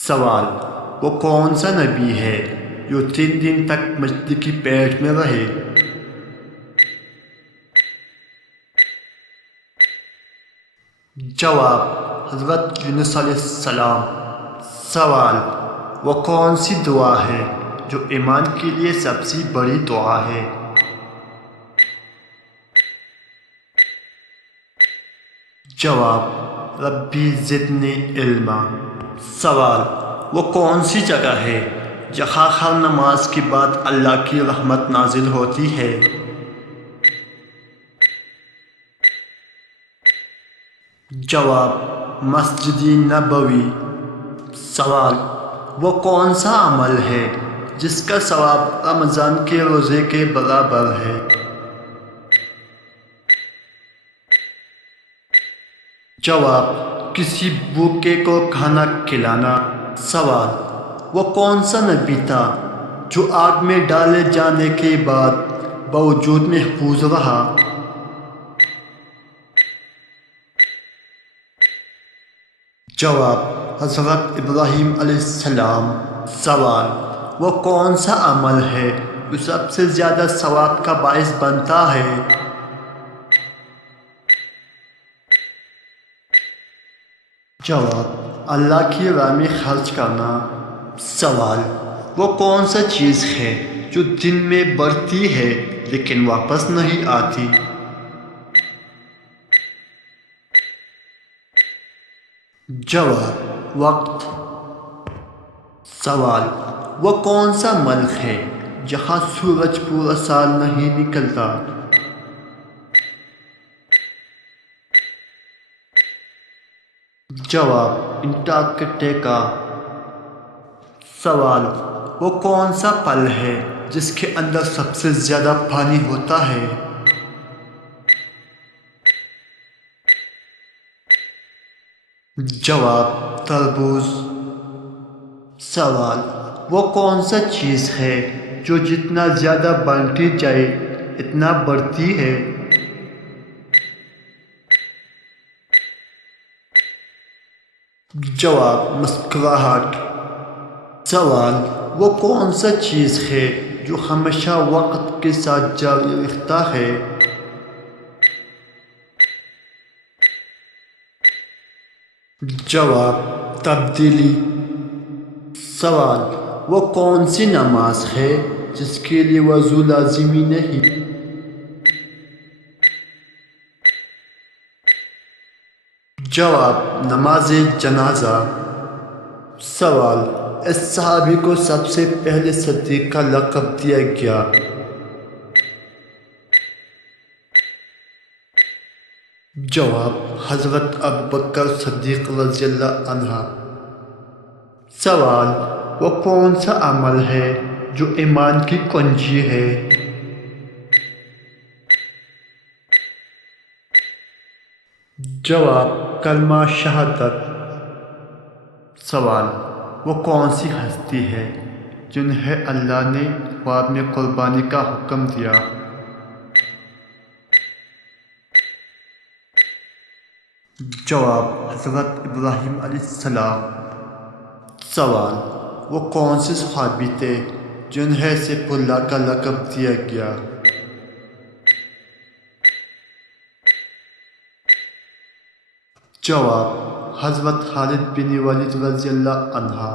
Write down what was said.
سوال: وہ کون سا نبی ہے جو 3 دن تک مچھلی کی پیٹ میں رہے؟ جواب: حضرت یونس علیہ السلام۔ سوال: وہ کون سی دعا ہے جو ایمان کے لیے سب سے بڑی دعا ہے؟ جواب: ربی زدنی علما۔ سوال: وہ کون سی جگہ ہے جہاں ہر نماز کے بعد اللہ کی رحمت نازل ہوتی ہے؟ جواب: مسجد نبوی۔ سوال: وہ کون سا عمل ہے جس کا ثواب رمضان کے روزے کے برابر ہے؟ جواب: کسی بھوکے کو کھانا کھلانا۔ سوال: وہ کون سا نبی تھا جو آگ میں ڈالے جانے کے بعد باوجود محفوظ رہا؟ جواب: حضرت ابراہیم علیہ السلام۔ سوال: وہ کون سا عمل ہے جو سب سے زیادہ ثواب کا باعث بنتا ہے؟ جواب: اللہ کی راہ میں خرچ کرنا۔ سوال: وہ کون سا چیز ہے جو دن میں بڑھتی ہے لیکن واپس نہیں آتی؟ جواب: وقت۔ سوال: وہ کون سا ملک ہے جہاں سورج پورا سال نہیں نکلتا؟ جواب: انٹارکٹیکا۔ سوال: وہ کون سا پھل ہے جس کے اندر سب سے زیادہ پانی ہوتا ہے؟ جواب: تربوز۔ سوال: وہ کون سا چیز ہے جو جتنا زیادہ بانٹی جائے اتنا بڑھتی ہے؟ جواب: مسکراہٹ۔ سوال: وہ کون سا چیز ہے جو ہمیشہ وقت کے ساتھ جاری رہتا ہے؟ جواب: تبدیلی۔ سوال: وہ کون سی نماز ہے جس کے لیے وضو لازمی نہیں؟ جواب: نماز جنازہ۔ سوال: اس صحابی کو سب سے پہلے صدیق کا لقب دیا گیا؟ جواب: حضرت ابوبکر صدیق رضی اللہ عنہ۔ سوال: وہ کون سا عمل ہے جو ایمان کی کنجی ہے؟ جواب: کلمہ شہادت۔ سوال: وہ کون سی ہستی ہے جنہیں اللہ نے خواب میں قربانی کا حکم دیا؟ جواب: حضرت ابراہیم علیہ السلام۔ سوال: وہ کون سے صحابی تھے جنہیں سیف اللہ کا لقب دیا گیا؟ جواب: حضرت خالد بن ولید رضی اللہ عنہ۔